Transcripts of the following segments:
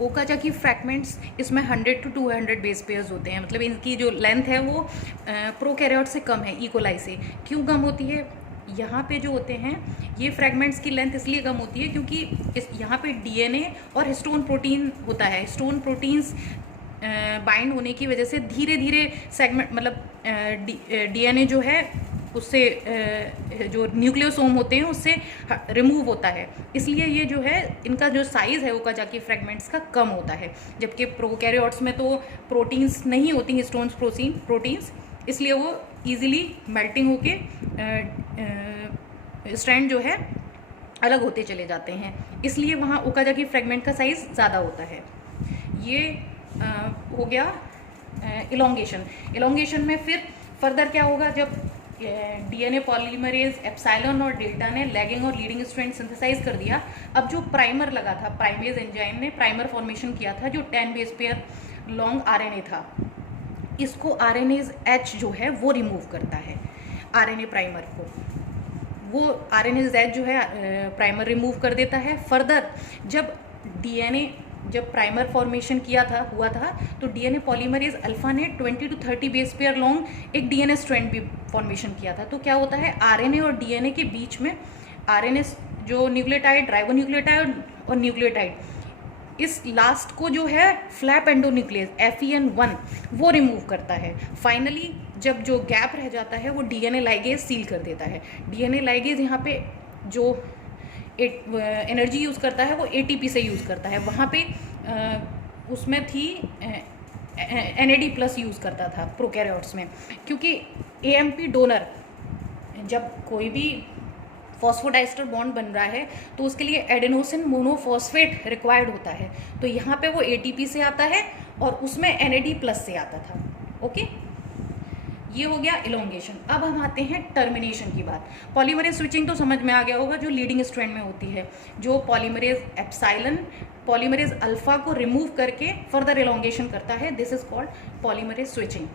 Okazaki fragments इसमें 100 to 200 base pairs होते हैं, मतलब इनकी जो लेंथ है वो प्रोकैरियोट से कम है, इकोलाई से। क्यों कम होती है? यहाँ पे जो होते हैं ये फ्रैगमेंट्स की लेंथ इसलिए कम होती है क्योंकि यहाँ पे डीएनए और हिस्टोन प्रोटीन होता है। हिस्टोन प्रोटीन्स बाइंड होने की वजह से धीरे धीरे सेगमेंट, मतलब डीएनए जो है उससे जो न्यूक्लियोसोम होते हैं उससे रिमूव होता है, इसलिए ये जो है इनका जो साइज़ है ओकाजाकी फ्रैगमेंट्स का कम होता है। जबकि प्रोकैरियोट्स में तो प्रोटीन्स नहीं होती, हिस्टोन्स प्रोटीन्स, इसलिए वो इजीली मेल्टिंग होके स्ट्रैंड जो है अलग होते चले जाते हैं, इसलिए वहाँ ओकाजाकी फ्रैगमेंट का साइज़ ज़्यादा होता है। ये हो गया इलोंगेशन। इलोंगेशन में फिर फर्दर क्या होगा? जब डीएनए पॉलीमरेज एप्सिलॉन और डेल्टा ने लैगिंग और लीडिंग स्ट्रैंड सिंथेसाइज कर दिया। अब जो प्राइमर लगा था, प्राइमेज एंजाइम ने प्राइमर फॉर्मेशन किया था जो 10 बेस पेयर लॉन्ग आरएनए था, इसको आरएनएज एच जो है वो रिमूव करता है आरएनए प्राइमर को। वो आरएनएज एच जो है प्राइमर रिमूव कर देता है। फर्दर जब डीएनए जब प्राइमर फॉर्मेशन हुआ था तो डीएनए पॉलीमरेज अल्फा ने 20 to 30 बेस पेयर लॉन्ग एक डीएनए स्ट्रैंड भी फॉर्मेशन किया था। तो क्या होता है, आरएनए और डीएनए के बीच में आरएनए जो न्यूक्लियोटाइड, राइबोन्यूक्लियोटाइड और न्यूक्लियोटाइड, इस लास्ट को जो है फ्लैप एंडोन्यूक्लियस FEN1 वो रिमूव करता है। फाइनली जब जो गैप रह जाता है वो डीएनए लाइगेज सील कर देता है। डीएनए लाइगेज यहाँ पे जो एनर्जी यूज़ करता है वो ATP से यूज़ करता है। वहाँ पे उसमें थी NAD+ यूज़ करता था प्रोकैरियोट्स में, क्योंकि AMP डोनर, जब कोई भी फॉस्फोडाइस्टर बॉन्ड बन रहा है तो उसके लिए एडेनोसिन मोनोफॉस्फेट रिक्वायर्ड होता है, तो यहाँ पे वो ATP से आता है और उसमें NAD+ से आता था। ओके, ये हो गया इलोंगेशन। अब हम आते हैं टर्मिनेशन की बात। पॉलीमरेज स्विचिंग तो समझ में आ गया होगा, जो लीडिंग स्ट्रैंड में होती है, जो पॉलीमरेज एप्सिलॉन पॉलीमरेज अल्फा को रिमूव करके फर्दर इलोंगेशन करता है, this is called polymerase switching.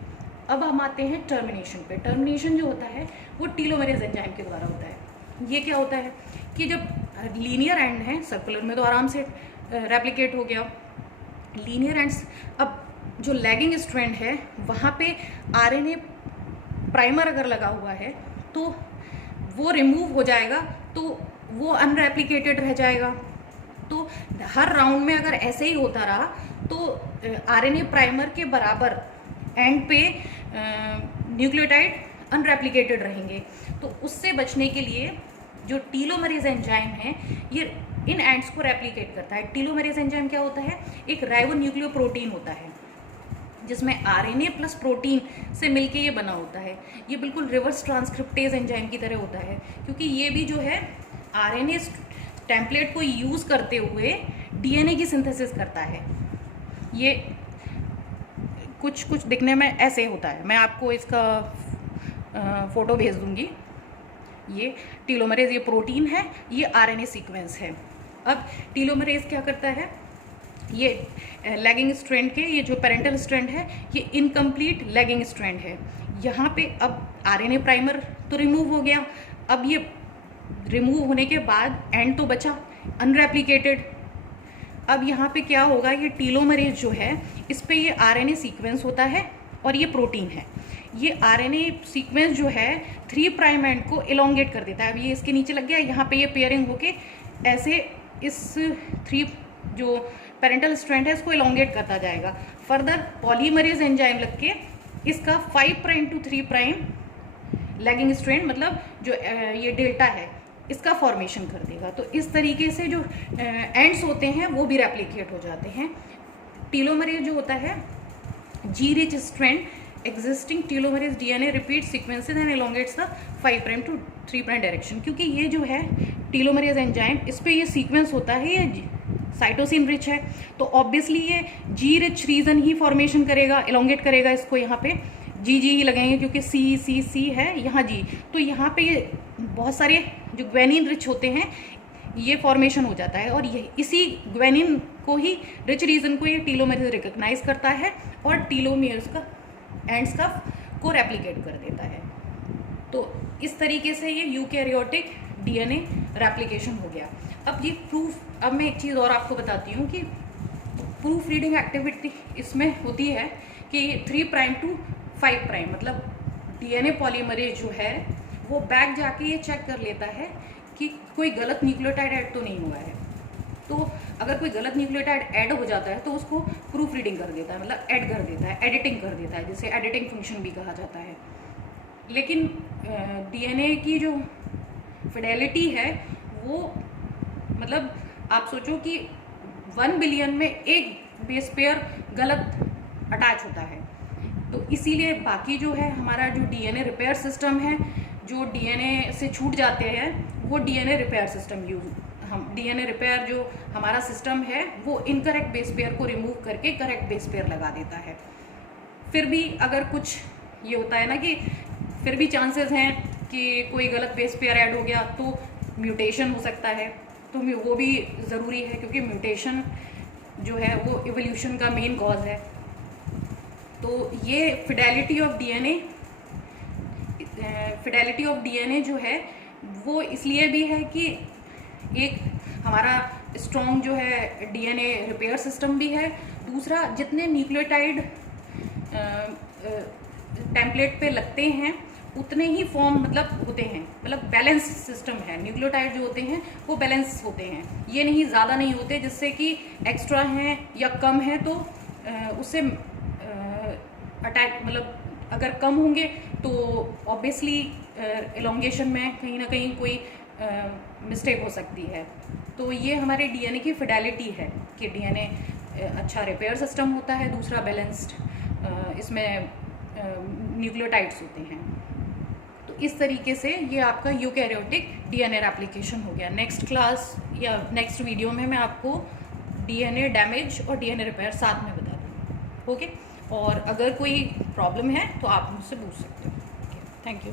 अब हम आते हैं टर्मिनेशन पे। टर्मिनेशन जो होता है वो टीलोमरेज एंजाइम के द्वारा होता है। ये क्या होता है कि जब लीनियर एंड है, सर्कुलर में तो आराम से रेप्लिकेट हो गया, लीनियर एंड्स, अब जो लैगिंग स्ट्रैंड है वहाँ पे आरएनए प्राइमर अगर लगा हुआ है तो वो रिमूव हो जाएगा, तो वो अनरेप्लिकेटेड रह जाएगा। तो हर राउंड में अगर ऐसे ही होता रहा तो आरएनए प्राइमर के बराबर एंड पे न्यूक्लियोटाइड अनरेप्लिकेटेड रहेंगे। तो उससे बचने के लिए जो टीलोमरेज एंजाइम है ये इन एंड्स को रेप्लिकेट करता है। टीलोमरेज एंजाइम क्या होता है? एक राइबोन्यूक्लियोप्रोटीन होता है जिसमें आरएनए प्लस प्रोटीन से मिलके ये बना होता है। ये बिल्कुल रिवर्स ट्रांसक्रिप्टेज एंजाइम की तरह होता है, क्योंकि ये भी जो है आरएनए टेम्पलेट को यूज़ करते हुए डीएनए की सिंथेसिस करता है। ये कुछ दिखने में ऐसे होता है, मैं आपको इसका फ़ोटो भेज दूंगी। ये टीलोमरेज, ये प्रोटीन है, ये आरएनए सीक्वेंस है। अब टीलोमरेज क्या करता है, ये लैगिंग स्ट्रैंड के, ये जो पेरेंटल स्ट्रैंड है ये इनकम्प्लीट लैगिंग स्ट्रैंड है। यहाँ पे अब आरएनए प्राइमर तो रिमूव हो गया, अब ये रिमूव होने के बाद एंड तो बचा अनरेप्लिकेटेड। अब यहाँ पे क्या होगा, ये टीलोमरेज जो है इस पे ये आरएनए सीक्वेंस होता है और ये प्रोटीन है। ये आरएनए सीक्वेंस जो है 3 प्राइम एंड को इलोंगेट कर देता है। अब ये इसके नीचे लग गया, यहाँ पे ये पेयरिंग होके ऐसे इस 3 जो पेरेंटल स्ट्रैंड है इसको इलोंगेट करता जाएगा। फर्दर पॉलीमरेज एंजाइम लग के इसका 5 prime to 3 prime lagging strand, मतलब जो ये डेल्टा है, इसका फॉर्मेशन कर देगा। तो इस तरीके से जो एंड्स होते हैं वो भी रेप्लिकेट हो जाते हैं। टीलोमरेज जो होता है, G rich strand existing telomerase DNA repeat sequences and elongates the 5 prime to 3 prime direction. क्योंकि ये जो है टीलोमरेज एंजाइम, इस पे ये सीक्वेंस होता है, ये साइटोसिन रिच है, तो ऑब्वियसली ये जी रिच रीजन ही फॉर्मेशन करेगा, एलोंगेट करेगा इसको। यहाँ पे जी ही लगेंगे क्योंकि सी है, यहाँ जी, तो यहाँ पे ये बहुत सारे जो ग्वेनिन रिच होते हैं ये फॉर्मेशन हो जाता है, और ये इसी ग्वेनिन को ही, रिच रीजन को ये टीलोमरेज रिकॉग्नाइज करता है और टीलोमियर्स का एंड्स का को रेप्लिकेट कर देता है। तो इस तरीके से ये यूकैरियोटिक डीएनए रेप्लिकेशन हो गया। अब ये प्रूफ, अब मैं एक चीज़ और आपको बताती हूँ कि प्रूफ रीडिंग एक्टिविटी इसमें होती है कि 3 प्राइम टू 5 प्राइम, मतलब डीएनए पॉलीमरेज जो है वो बैक जाके ये चेक कर लेता है कि कोई गलत न्यूक्लियोटाइड ऐड तो नहीं हुआ है। तो अगर कोई गलत न्यूक्लियोटाइड ऐड हो जाता है तो उसको प्रूफ रीडिंग कर देता है, मतलब ऐड कर देता है, एडिटिंग कर देता है, जिसे एडिटिंग फंक्शन भी कहा जाता है। लेकिन डीएनए की जो फिडेलिटी है वो, मतलब आप सोचो कि 1 बिलियन में एक बेस पेयर गलत अटैच होता है। तो इसीलिए बाकी जो है हमारा जो डीएनए रिपेयर सिस्टम है, जो डीएनए से छूट जाते हैं वो डीएनए रिपेयर सिस्टम हम डीएनए रिपेयर जो हमारा सिस्टम है वो इनकरेक्ट बेस पेयर को रिमूव करके करेक्ट बेस पेयर लगा देता है। फिर भी अगर कुछ ये होता है ना कि फिर भी चांसेस हैं कि कोई गलत बेस पेयर ऐड हो गया तो म्यूटेशन हो सकता है, तो वो भी ज़रूरी है क्योंकि म्यूटेशन जो है वो इवोल्यूशन का मेन कॉज है। तो ये फिडेलिटी ऑफ डीएनए जो है वो इसलिए भी है कि एक हमारा स्ट्रॉन्ग जो है डीएनए रिपेयर सिस्टम भी है, दूसरा जितने न्यूक्लियोटाइड टेम्पलेट पे लगते हैं उतने ही फॉर्म मतलब होते हैं, मतलब बैलेंस सिस्टम है। न्यूक्लियोटाइड जो होते हैं वो बैलेंस होते हैं, ये नहीं ज़्यादा नहीं होते जिससे कि एक्स्ट्रा हैं या कम है तो उससे अटैक, मतलब अगर कम होंगे तो ऑब्वियसली एलोंगेशन में कहीं ना कहीं कोई मिस्टेक हो सकती है। तो ये हमारे डीएनए की फिडेलिटी है कि डीएनए अच्छा रिपेयर सिस्टम होता है, दूसरा बैलेंस्ड इसमें न्यूक्लियोटाइड्स होते हैं। तो इस तरीके से ये आपका यूकैरियोटिक डीएनए एप्लीकेशन हो गया। नेक्स्ट क्लास या नेक्स्ट वीडियो में मैं आपको डीएनए डैमेज और डीएनए रिपेयर साथ में बता दूँगी। ओके, और अगर कोई प्रॉब्लम है तो आप मुझसे पूछ सकते हो। Okay, thank you.